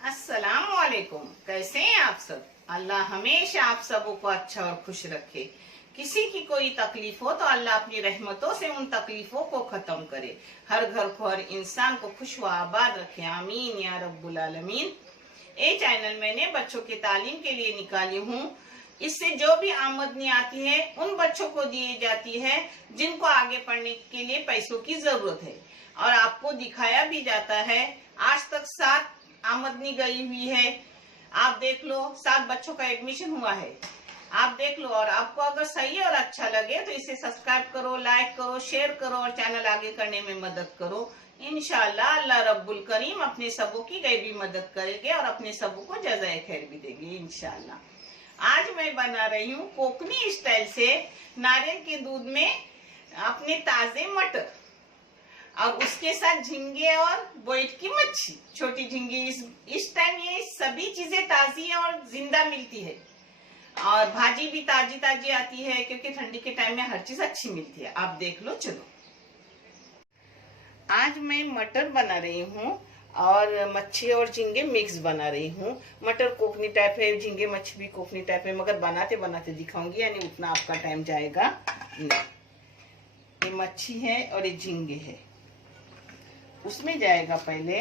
अस्सलाम वालेकुम। कैसे हैं आप सब? अल्लाह हमेशा आप सबों को अच्छा और खुश रखे। किसी की कोई तकलीफ हो तो अल्लाह अपनी रहमतों से उन तकलीफों को खत्म करे। हर घर को, हर इंसान को खुश व आबाद रखे। आमीन या रब्बुल आलमीन। ये चैनल मैंने बच्चों की तालीम के लिए निकाली हूँ। इससे जो भी आमदनी आती है उन बच्चों को दी जाती है जिनको आगे पढ़ने के लिए पैसों की जरूरत है, और आपको दिखाया भी जाता है। आज तक 7 आमदनी गई हुई है। आप देख लो, 7 बच्चों का एडमिशन हुआ है। आप देख लो, और आपको अगर सही और अच्छा लगे तो इसे सब्सक्राइब करो, लाइक करो, शेयर करो और चैनल आगे करने में मदद करो। इंशाल्लाह अल्लाह रब्बुल करीम अपने सबों की गैबी मदद करेंगे और अपने सबों को जज़ाए खैर भी देंगे इंशाल्लाह। आज मैं बना रही हूँ कोकनी स्टाइल से नारियल के दूध में अपने ताजे मटर, और उसके साथ झींगे और बोइट की मच्छी, छोटी झींगी। इस टाइम ये सभी चीजें ताजी है और जिंदा मिलती है, और भाजी भी ताजी ताजी आती है क्योंकि ठंडी के टाइम में हर चीज अच्छी मिलती है। आप देख लो। चलो, आज मैं मटर बना रही हूँ और मच्छी और झींगे मिक्स बना रही हूँ। मटर कोकनी टाइप है, झींगे मच्छी भी कोकनी टाइप है, मगर बनाते बनाते दिखाऊंगी, यानी उतना आपका टाइम जाएगा नहीं। ये मच्छी है और ये झींगे है। उसमें जाएगा पहले,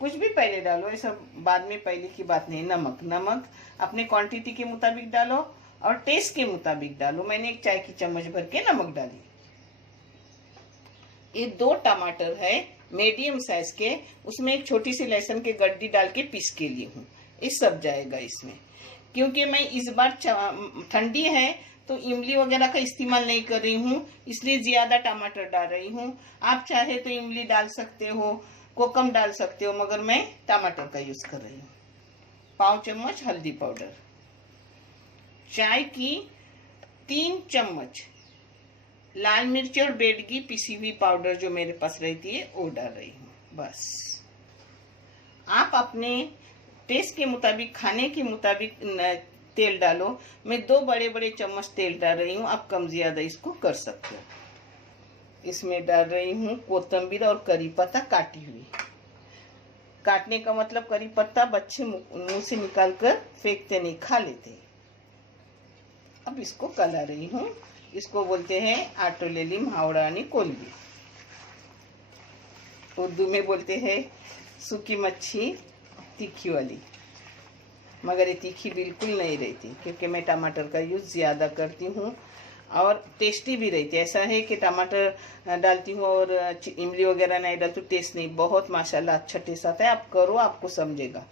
कुछ भी पहले डालो, ये सब बाद में, पहले की बात नहीं। नमक अपने क्वांटिटी के मुताबिक डालो और टेस्ट के मुताबिक डालो। मैंने 1 चाय की चम्मच भर के नमक डाली। ये 2 टमाटर है मीडियम साइज के, उसमें एक छोटी सी लहसुन की गड्डी डाल के पीस के लिए हूँ। ये सब जाएगा इसमें। क्योंकि मैं इस बार ठंडी है तो इमली वगैरह का इस्तेमाल नहीं कर रही हूँ, इसलिए ज्यादा टमाटर डाल रही हूँ। आप चाहे तो इमली डाल सकते हो, कोकम डाल सकते हो, मगर मैं टमाटर का यूज कर रही हूँ। 5 चम्मच हल्दी पाउडर, चाय की 3 चम्मच लाल मिर्च और बेडगी पिसी हुई पाउडर जो मेरे पास रहती है वो डाल रही हूँ। बस आप अपने टेस्ट के मुताबिक, खाने के मुताबिक तेल डालो। मैं 2 बड़े बड़े चम्मच तेल डाल रही हूँ, आप कम ज्यादा इसको कर सकते हो। इसमें डाल रही हूँ कोतंबीर और करी पत्ता काटी हुई। काटने का मतलब करी पत्ता बच्चे मुंह से निकाल कर फेंकते नहीं, खा लेते। अब इसको कला रही हूँ। इसको बोलते हैं आटोलेलिम हावड़ानी कोलबी। उर्दू में बोलते हैं सूखी मच्छी तीखी वाली, मगर ये तीखी बिल्कुल नहीं रहती क्योंकि मैं टमाटर का यूज ज्यादा करती हूँ और टेस्टी भी रहती है। ऐसा है कि टमाटर डालती हूँ और इमली वगैरह नहीं डालती, टेस्ट नहीं, बहुत माशाल्लाह अच्छा टेस्ट आता है। आप करो, आपको समझेगा।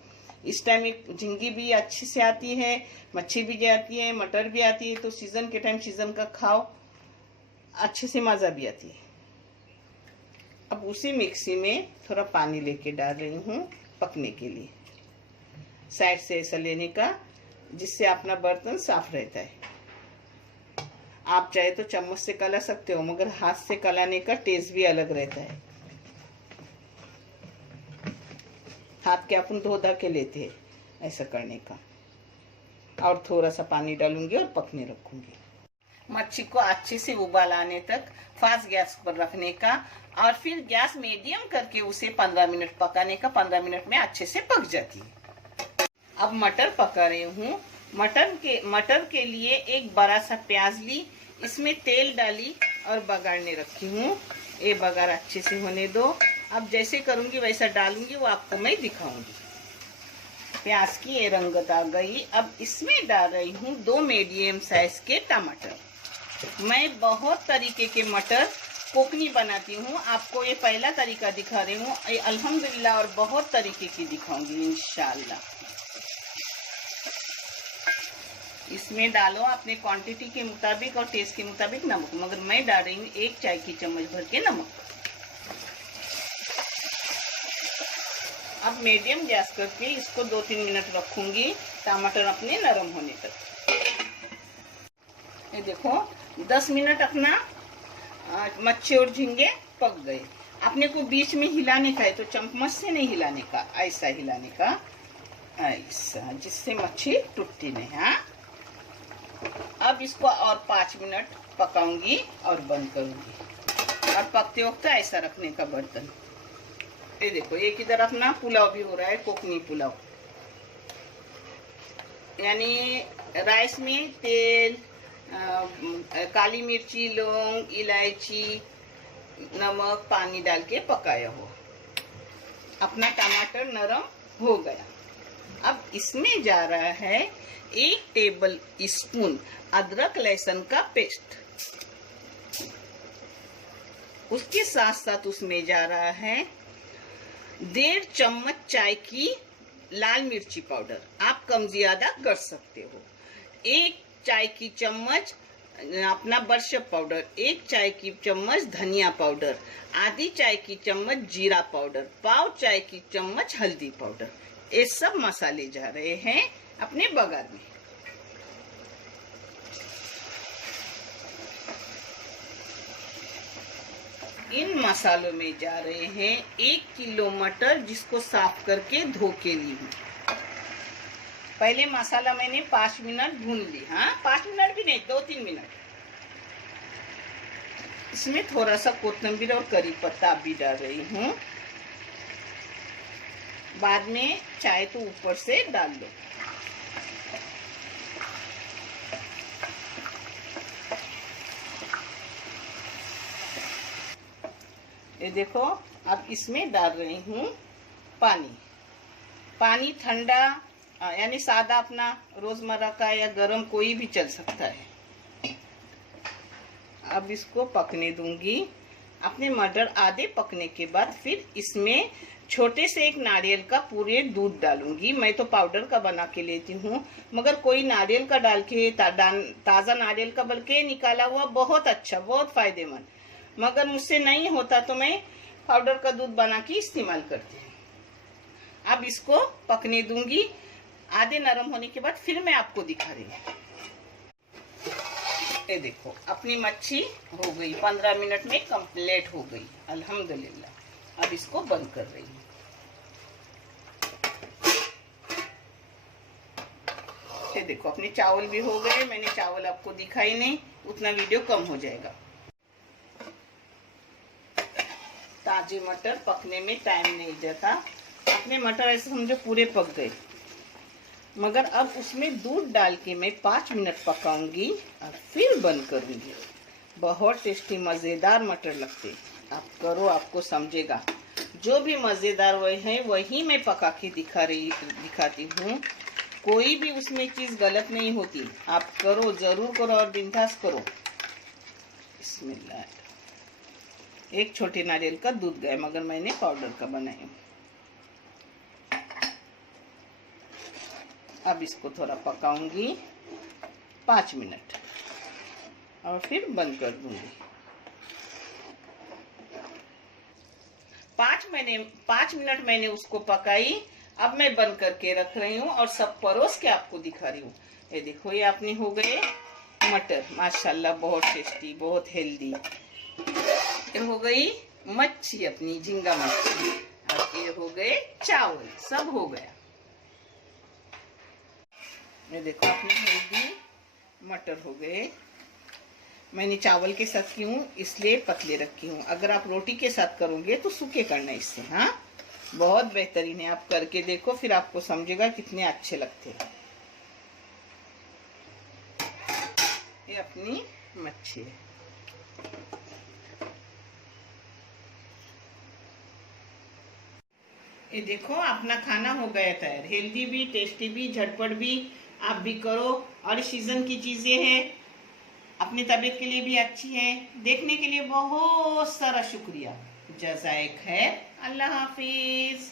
इस टाइम झींगी भी अच्छी से आती है, मच्छी भी जाती है, मटर भी आती है, तो सीजन के टाइम सीजन का खाओ, अच्छे से मजा भी आती है। अब उसी मिक्सी में थोड़ा पानी लेके डाल रही हूँ पकने के लिए। साइड से ऐसा लेने का जिससे अपना बर्तन साफ रहता है। आप चाहे तो चम्मच से कला सकते हो, मगर हाथ से कलाने का टेस्ट भी अलग रहता है। हाथ के अपन धो धा के लेते हैं ऐसा करने का। और थोड़ा सा पानी डालूंगी और पकने रखूंगी। मच्छी को अच्छे से उबाल आने तक फास्ट गैस पर रखने का, और फिर गैस मीडियम करके उसे 15 मिनट पकाने का। 15 मिनट में अच्छे से पक जाती है। अब मटर पका रही हूँ। मटर के लिए एक बड़ा सा प्याज ली, इसमें तेल डाली और बगाड़ने रखी हूँ। ये बगार अच्छे से होने दो। अब जैसे करूँगी वैसा डालूंगी, वो आपको मैं दिखाऊंगी। प्याज की ये रंगत आ गई। अब इसमें डाल रही हूँ 2 मीडियम साइज के टमाटर। मैं बहुत तरीके के मटर कोकनी बनाती हूँ, आपको ये पहला तरीका दिखा रही हूँ। अल्हम्दुलिल्लाह और बहुत तरीके की दिखाऊंगी इंशाल्लाह। इसमें डालो अपने क्वांटिटी के मुताबिक और टेस्ट के मुताबिक नमक, मगर मैं डाल रही हूँ 1 चाय की चम्मच भर के नमक। अब मीडियम गैस करके इसको 2-3 मिनट रखूंगी, टमाटर अपने नरम होने तक। ये देखो 10 मिनट अपना मच्छी और झींगे पक गए। अपने को बीच में हिलाने का है, तो चम्मच से नहीं हिलाने का, ऐसा हिलाने का, ऐसा, जिससे मच्छी टूटती नहीं। हाँ, अब इसको और 5 मिनट पकाऊंगी और बंद करूंगी। और पकते वक्त ऐसा रखने का बर्तन। ये देखो, एक इधर अपना पुलाव भी हो रहा है, कोकनी पुलाव, यानी राइस में तेल, काली मिर्ची, लौंग, इलायची, नमक, पानी डाल के पकाया हुआ। अपना टमाटर नरम हो गया। अब इसमें जा रहा है 1 टेबल स्पून अदरक लहसुन का पेस्ट। उसके साथ साथ उसमें जा रहा है 1.5 चम्मच चाय की लाल मिर्ची पाउडर। आप कम ज्यादा कर सकते हो। 1 चाय की चम्मच अपना बरशप पाउडर, 1 चाय की चम्मच धनिया पाउडर, आधी चाय की चम्मच जीरा पाउडर, पाव चाय की चम्मच हल्दी पाउडर। ये सब मसाले जा रहे हैं अपने बघार में। इन मसालों में जा रहे हैं 1 किलो मटर, जिसको साफ करके धो के ली हूँ। पहले मसाला मैंने 5 मिनट भून ली। हाँ, 5 मिनट भी नहीं, 2-3 मिनट। इसमें थोड़ा सा कोथिंबीर और करी पत्ता भी डाल रही हूँ। बाद में चाहे तो ऊपर से डाल दो। ये देखो, अब इसमें डाल रही हूँ पानी। पानी ठंडा यानी सादा अपना रोजमर्रा का या गरम कोई भी चल सकता है। अब इसको पकने दूंगी। अपने मटर आधे पकने के बाद फिर इसमें छोटे से 1 नारियल का पूरे दूध डालूंगी। मैं तो पाउडर का बना के लेती हूँ, मगर कोई नारियल का डाल के ताज़ा नारियल का बल्कि निकाला हुआ बहुत अच्छा, बहुत फायदेमंद। मगर मुझसे नहीं होता तो मैं पाउडर का दूध बना के इस्तेमाल करती हूँ। अब इसको पकने दूंगी। आधे नरम होने के बाद फिर मैं आपको दिखा रही हूँ। ये देखो, अपनी मच्छी हो गई, 15 मिनट में कंप्लीट हो गई अल्हम्दुलिल्लाह। अब इसको बंद कर रही हूँ। ये देखो, अपने चावल भी हो गए। मैंने चावल आपको दिखाई नहीं, उतना वीडियो कम हो जाएगा। ताजे मटर पकने में टाइम नहीं जाता। अपने मटर ऐसे समझो पूरे पक गए, मगर अब उसमें दूध डाल के मैं 5 मिनट पकाऊंगी और फिर बंद करूंगी। बहुत टेस्टी मज़ेदार मटर लगते। आप करो, आपको समझेगा। जो भी मज़ेदार वही है वही मैं पका के दिखाती हूँ। कोई भी उसमें चीज़ गलत नहीं होती। आप करो, ज़रूर करो और बिंदास करो। बिस्मिल्लाह। 1 छोटे नारियल का दूध गया, मगर मैंने पाउडर का बनाया। अब इसको थोड़ा पकाऊंगी 5 मिनट और फिर बंद कर दूंगी। 5 मिनट मैंने उसको पकाई। अब मैं बंद करके रख रही हूँ और सब परोस के आपको दिखा रही हूँ। ये देखो, ये अपने हो गए मटर, माशाल्लाह बहुत टेस्टी, बहुत हेल्दी। ये हो गई मच्छी, अपनी झींगा मच्छी। और ये हो गए चावल, सब हो गया। ये देखो, अपनी हेल्दी मटर हो गए। मैंने चावल के साथ की हूँ इसलिए पतले रखी हूँ। अगर आप रोटी के साथ करोगे तो सूखे करना इससे। हाँ, बहुत बेहतरीन है। आप करके देखो, फिर आपको समझेगा कितने अच्छे लगते हैं। ये अपनी मच्छी है। ये देखो, अपना खाना हो गया तैयार। हेल्दी भी, टेस्टी भी, झटपट भी। आप भी करो। और सीजन की चीजें हैं, अपनी तबीयत के लिए भी अच्छी है। देखने के लिए बहुत सारा शुक्रिया। जज़ाए खैर। अल्लाह हाफिज।